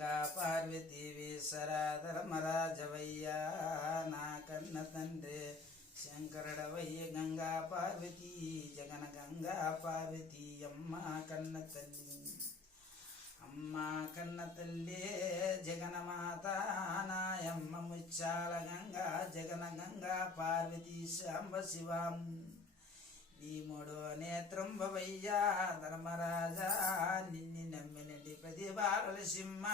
గంగా పార్వతీ వీశ్వరాధర్మరాజవయ్యా నా కన్న తండ్రి. శంకరుడవయ్య గంగా పార్వతీ జగన గంగా పార్వతీ అమ్మ కన్న తల్లి. అమ్మ కన్న తల్లి జగనమాత నాయమ్మ ముచ్చాల గంగా జగన గంగా పార్వతీ శాంబ శివం. నీ మూడో నేత్రం భవయ్యా ధర్మరాజా నిన్ని నమ్మిన ప్రతి సింహ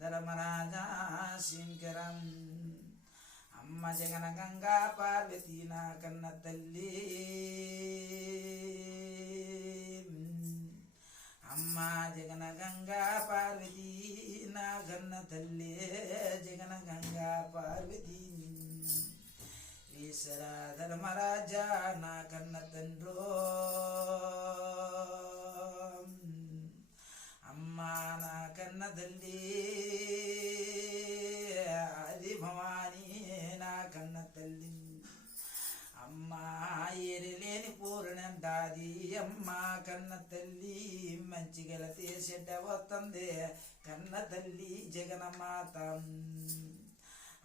ధర్మరాజా శంకరం అమ్మ జగన గంగా పార్వతి నా కన్న తల్లి అమ్మ జగన గంగా పార్వతి నా కన్న తల్లి జగన గంగా పార్వతి ఈశ్వర ధర్మరాజా నా కన్న తండ్రో అమ్మా నా కన్న తల్లి అది భవానీ నా కన్న తల్లి అమ్మా ఎరిలేని పూర్ణంటాది అమ్మా కన్న తల్లి మంచి గలతే చెడ్డ వస్తుంది కన్న తల్లి జగనమాత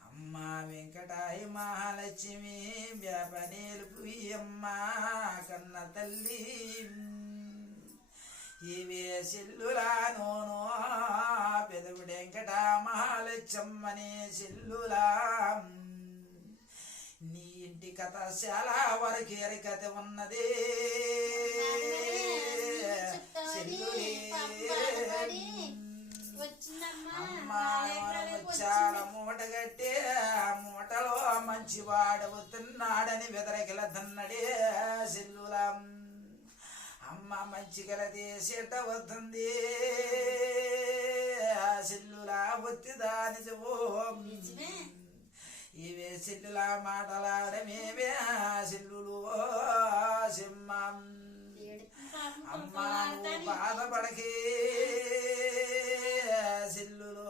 అమ్మా వెంకటాయి మహాలక్ష్మి వ్యాపనేలుపు అమ్మ కన్న తల్లి ఇవే సిల్లులా నోనో పెదవుడు వెంకట మహాలక్ష్మనే సిల్లులా. నీ ఇంటి కథ చాలా వరకు ఎరికత ఉన్నది. చాలా మూట కట్టి ఆ మూటలో మంచి వాడవుతున్నాడని వెదరగిల తన్నడే సిల్లులం. అమ్మ మంచి గలది సెట వస్తుంది సిల్లులా ఒత్తి దాని ఇవే సిల్లులా మాటలాడమేవే సిల్లులు సింహం అమ్మా బాధపడకే. సిల్లులో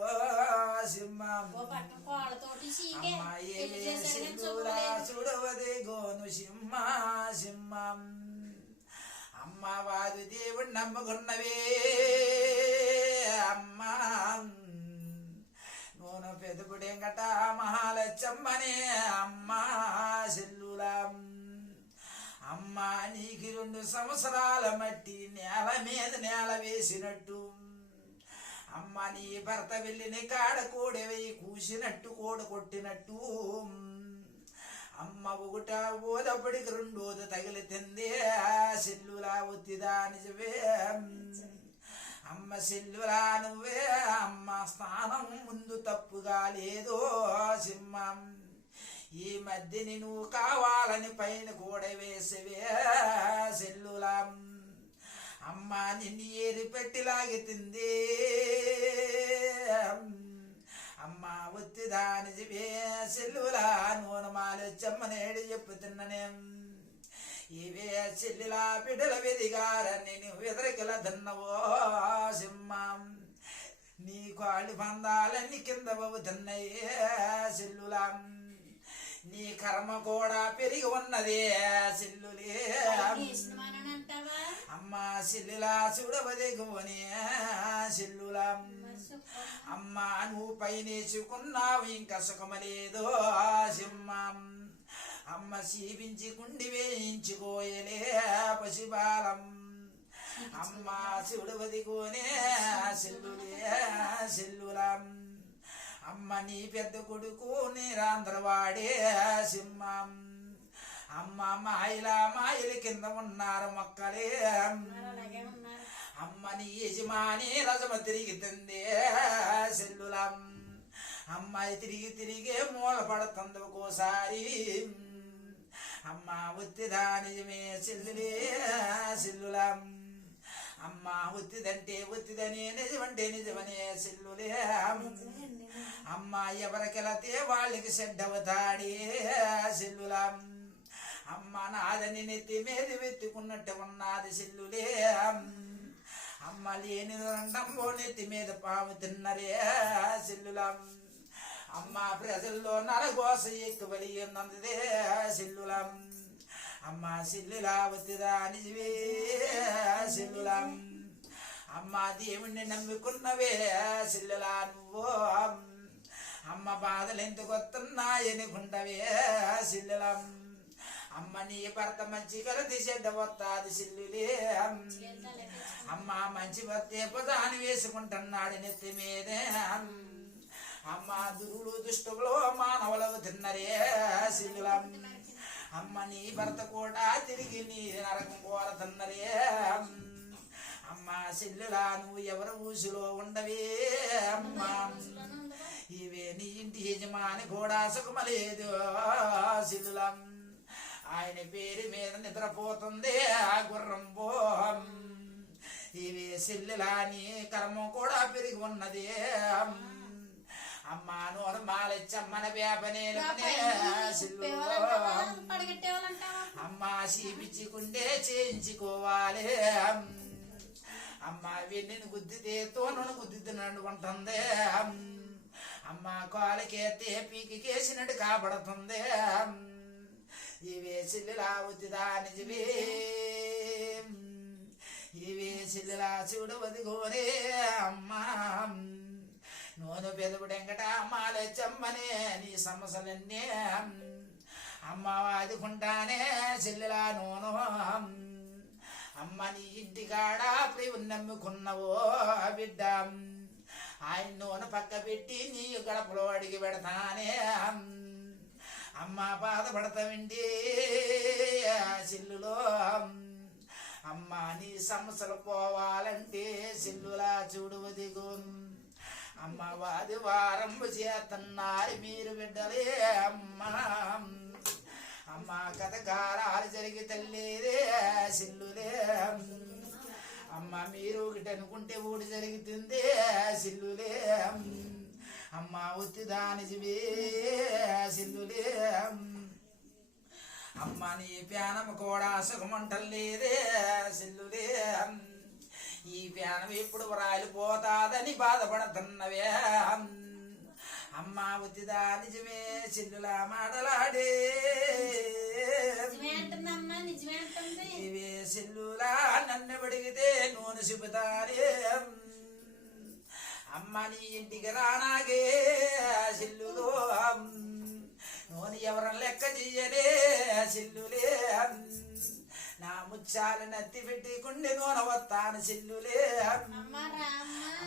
సింహం అమ్మా ఏమే సిల్లులా చూడవదే గోను సింహ సింహం అమ్మవారి దేవుడు నమ్ముకున్నవే. అమ్మా నూనె పెదుపుడెంగట మహాలచ్చమ్మనే. అమ్మా చెల్లులా అమ్మా నీకు రెండు సంవత్సరాల మట్టి నేల మీద నేల వేసినట్టు. అమ్మ నీ భర్త వెళ్ళిన కాడ కోడెవై కూసినట్టు కోడ కొట్టినట్టు. అమ్మ ఒకట ఓదప్పటికి రెండోది తగిలితిందే సెల్లులా ఒత్తిదా నిజవే అమ్మ సెల్లులా నువ్వే. అమ్మ స్థానం ముందు తప్పుగా లేదో సింహం. ఈ మధ్యని నువ్వు కావాలని పైన కూడా వేసవే సెల్లులా. అమ్మ నిన్ను ఏరి పెట్టి లాగితింది అమ్మ ఒత్తి దాని సెల్లులా నూనె మాలొచ్చమ్మనేడు చెప్పుతున్ననే ఇవే చెల్లిలా బిడ్డల వెదిగారని నువ్వు ఎదరికిల దున్నవో సింహం. నీ కాళ్ళు బంధాలన్నీ కింద అవుతున్నాయే సెల్లులాం. నీ కర్మ కూడా పెరిగి ఉన్నదే సిల్లులే. అమ్మా సిల్లులా చూడవదే గోనే సిల్లులా. అమ్మా నువ్వు పైనేసుకున్నావు ఇంకా సుఖమలేదో సింహం. అమ్మ సీపించి కుండి వేయించుకోయలే పశుపాలం అమ్మ చూడవది గోనే సిల్లులే సిల్లులం. అమ్మ నీ పెద్ద కొడుకు నీరాంధ్రవాడే సింహం. అమ్మ మాయిల మాయిల కింద ఉన్నారు మొక్కలే. అమ్మని యజమాని రజమ తిరిగి తందే సెల్లులం. అమ్మాయి తిరిగి తిరిగే మూల పడుతుంది ఒక్కోసారి. అమ్మ ఒత్తిదా నిజమే సెల్లులే సెల్లులం. అమ్మ ఒత్తిదంటే ఒత్తిదనే నిజమంటే నిజమనే సెల్లులే. అమ్మ ఎవరికెళతే వాళ్ళకి సెడ్డవతాడే సెల్లులం. అమ్మ నాదని నెత్తి మీద వెత్తుకున్నట్టు ఉన్నది సెల్లులే. అమ్మ లేని రండంబో నెత్తి మీద పాము తిన్నరే సిల్లులం. అమ్మ ప్రజల్లో నరగోస ఎక్కువలి ఉన్నదే సెల్లులం. అమ్మ సిల్లులావతిదా వద్దుదా నిజవే సిల్లులం. అమ్మ దేవుణ్ణి నమ్ముకున్నవే సిల్లులా నువ్వు. అమ్మ బాధలు ఎందుకు వస్తున్నాయనుకుంటవే సిల్లులం. అమ్మ నీ భర్త మంచి కలది చెడ్డ వస్తాది సిల్లులే. అమ్మ మంచి భక్తే పుదాని వేసుకుంటున్నాడు నెత్తి మీదే. అమ్మ దురులు దుష్టులు మానవులకు తిన్నరే శిలం అమ్మ నీ భర్త కూడా తిరిగి నీ నరకం కోరతన్నరే అమ్మ సిల్లులా నువ్వు ఎవరు ఊసిలో ఉండవే. అమ్మ ఇవే నీ ఇంటి యజమాని కూడా సుఖమలేదు. సిల్లులం ఆయన పేరు మీద నిద్రపోతుంది ఆ గుర్రం బోహం. ఇవే సిల్లులా నీ కర్మం కూడా పెరిగి ఉన్నది. అమ్మ నోరు మాలెచ్చమ్మన సిల్లు. అమ్మ చీపించుకుంటే చేయించుకోవాలి. అమ్మ వెన్నెను గుద్దితే తోనను గుద్దితున్నాడు ఉంటుంది. అమ్మ పీకి కేసినట్టు కాపాడుతుంది ఇవే సిల్లులా ఉద్దిదా నిజమే ఇవే సిల్లులా చూడు వదిగోనే అమ్మా. నూనె పెదవుడెంకట అమ్మాలే నీ సమస్యలన్నీ. అమ్మ వాదుకుంటానే చెల్లెలా నూనె. అమ్మ నీ ఇంటికాడ ప్రివు నమ్ముకున్నవో బిడ్డ. ఆయన నూనె పక్క పెట్టి నీ గడపలో అడిగి పెడతానే. అమ్మ బాధపడతావిండి సిల్లులో? అమ్మ నీ సమస్యలు పోవాలంటే సిల్లులా చూడువదిగో అమ్మ వాది వారం చేస్తున్నారు మీరు బిడ్డలే అమ్మ. అమ్మ కథకారాలు జరిగి తల్లిదే సిల్లులే. అమ్మ మీరు ఒకటి అనుకుంటే ఊడి జరుగుతుంది సిల్లులే. అమ్మ ఒత్తి సిల్లులే. అమ్మ నీ ప్యానం కూడా సుఖమంటలేదే సిల్లులే ఈ ప్యానం ఎప్పుడు రాలిపోతాదని బాధపడుతున్నవే అమ్మ ఉతిదా నిజమే సిల్లులా మాటలాడే. ఇవే సిల్లులా నన్ను అడిగితే నూనె చెబుతానే అమ్మ నీ ఇంటికి రానాగే సిల్లులో నూనె ఎవరని లెక్క చెయ్యలే సిల్లులే నా ముచ్చాలు నత్తి పెట్టి కుండి నూనె వస్తాను సిల్లులే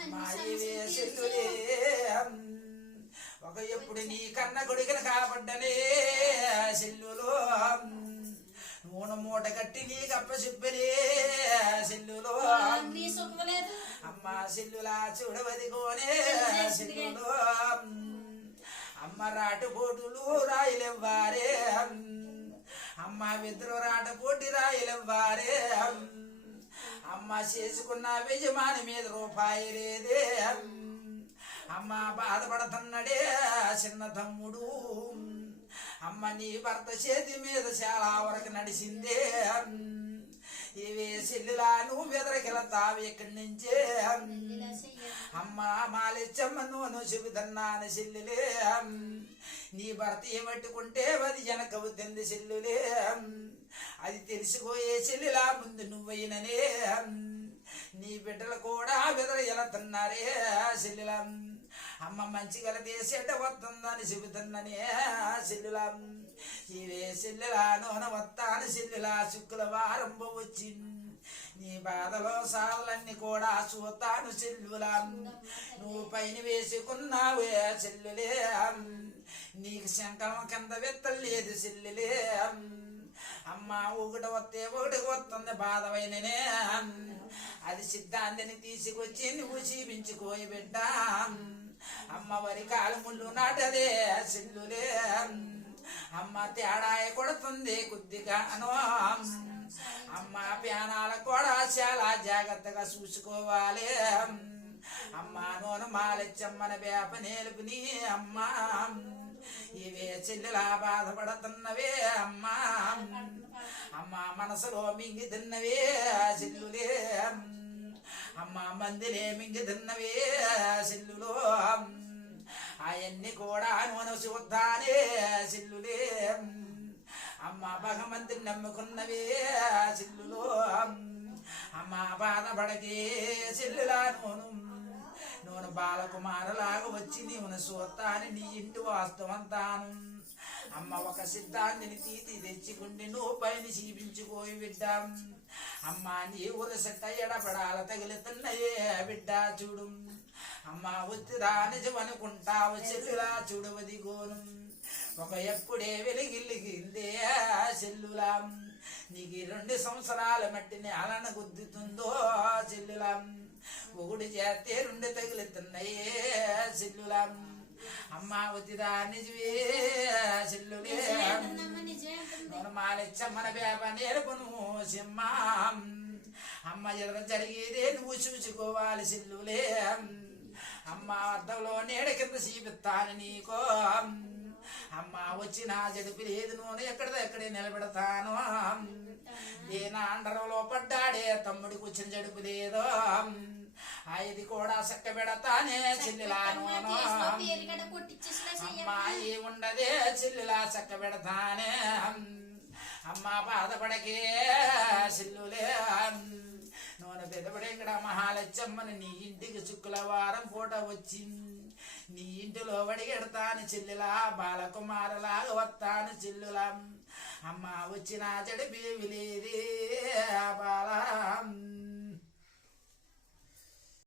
అమ్మాయివే సిల్లులే ఒక ఎప్పుడు నీ కన్న గుడికన కాబడ్డనే సిల్లులో నూనె మూట కట్టి నీ కప్ప చెప్పలే సిల్లులో అమ్మ సిల్లులా చూడవదిగోనే సిల్లులో అమ్మరాట పోటులు రాయిలెవ్వారే అమ్మ విద్రు రాట పోటీ రాయిలెవ్వారే అమ్మ చేసుకున్న యజమాని మీద రూపాయి లేదే అమ్మ బాధపడుతున్నాడే చిన్న తమ్ముడు. అమ్మ నీ భర్త చేతి మీద చాలా వరకు నడిచిందే ఇవే సెల్లులా నువ్వు బెదరకెళ్తావు ఇక్కడి నుంచే? అమ్మ మాలిచ్చమ్మ నువ్వు చెబుతున్నాను సెల్లులే నీ భర్త ఏమట్టుకుంటే అది వెనకవుతుంది సెల్లులే అది తెలిసిపోయే చెల్లిలా ముందు నువ్వైననే నీ బిడ్డలు కూడా బెదర ఎలతున్నారే చెల్లిలం అమ్మ మంచి గల దేశట వస్తుందని చెబుతుందనే చెల్లులా ఇవే సిల్లిలా నూనె వత్తాను చెల్లెలా శుక్రవారం వచ్చింది నీ బాధలో సార్లన్నీ కూడా చూతాను చెల్లులా నువ్వు పైన వేసుకున్నావే చెల్లులే నీకు శంకరం కింద వెత్తలేదు చెల్లులే అమ్మ ఒకటి వస్తే ఒకటి వస్తుంది బాధవైననే అది సిద్ధాంతిని తీసుకొచ్చి నువ్వు చూపించుకోయి బిడ్డ. అమ్మ వరి కాలముళ్ళు నాటదే చెల్లులే అమ్మ తేడాయ కొడుతుంది కొద్దిగా అనో అమ్మ ప్యానాల కూడా చాలా జాగ్రత్తగా చూసుకోవాలి. అమ్మ నూనె మాలెచ్చమ్మన వేప నేలుపుని అమ్మ. ఇవే చెల్లెలా బాధపడుతున్నవే అమ్మా. అమ్మ మనసులో మింగి తిన్నవే చెల్లులే. అమ్మ మందిలే మింగి తిన్నవే చెల్లులో. అవన్నీ కూడా మనసు చూద్దానే సిల్లులే. అమ్మ భగవంతుని నమ్ముకున్నవే చెల్లులో అమ్మ బాధపడకే సిల్లులా నూను. నూను బాలకుమారలాగా వచ్చి నీవును సూత్తాని నీ ఇంటి వాస్తవంతాను అమ్మ ఒక సిద్ధాంతిని తీతి తెచ్చుకుండి నువ్వు పైన చీపించుకోయి బిడ్డాం. అమ్మ నీ ఉలసట ఎడపడాల తగిలితున్నయే బిడ్డ చూడు. అమ్మ ఒత్తిరా నిజమనుకుంటావు చెల్లులా చూడవది గోను ఒక ఎప్పుడే వెలిగిల్లిగిందే చెల్లులా. నీకు రెండు సంవత్సరాల మట్టిని అలన గుద్దుతుందో చెల్లులా. ఒకటి చేస్తే రెండు తగులుతున్నాయే చెల్లులా. అమ్మ ఒత్తిదా నిజమే చెల్లులే మాలిచ్చమ్మన వేప నేర్పును సింహం అమ్మ జరిగేదే నువ్వు చూసుకోవాలి సిల్లులే అమ్మ అద్దంలో నీడ కింద చూపిస్తాను నీకో. అమ్మ వచ్చి నా జడిపి లేదు నూనె ఎక్కడిదో ఎక్కడే నిలబెడతాను. ఏనా అండరంలో పడ్డాడే తమ్ముడి కూర్చుని జడుపు లేదో. ఇది కూడా చక్క పెడతానే చెల్లిలాను చెయ్యమ్మా. అమ్మాయి ఉండదే చెల్లులా చక్క పెడతానే అమ్మా బాధపడకే చెల్లులే. నూనె ఇక్కడ మహాలచ్చమ్మని నీ ఇంటికి శుక్రవారం పూట వచ్చింది. నీ ఇంటిలో వడిగెడతాను చెల్లెలా బాలకుమారలాగా వస్తాను చెల్లులా. అమ్మ వచ్చిన చెడు లేదే బాలా.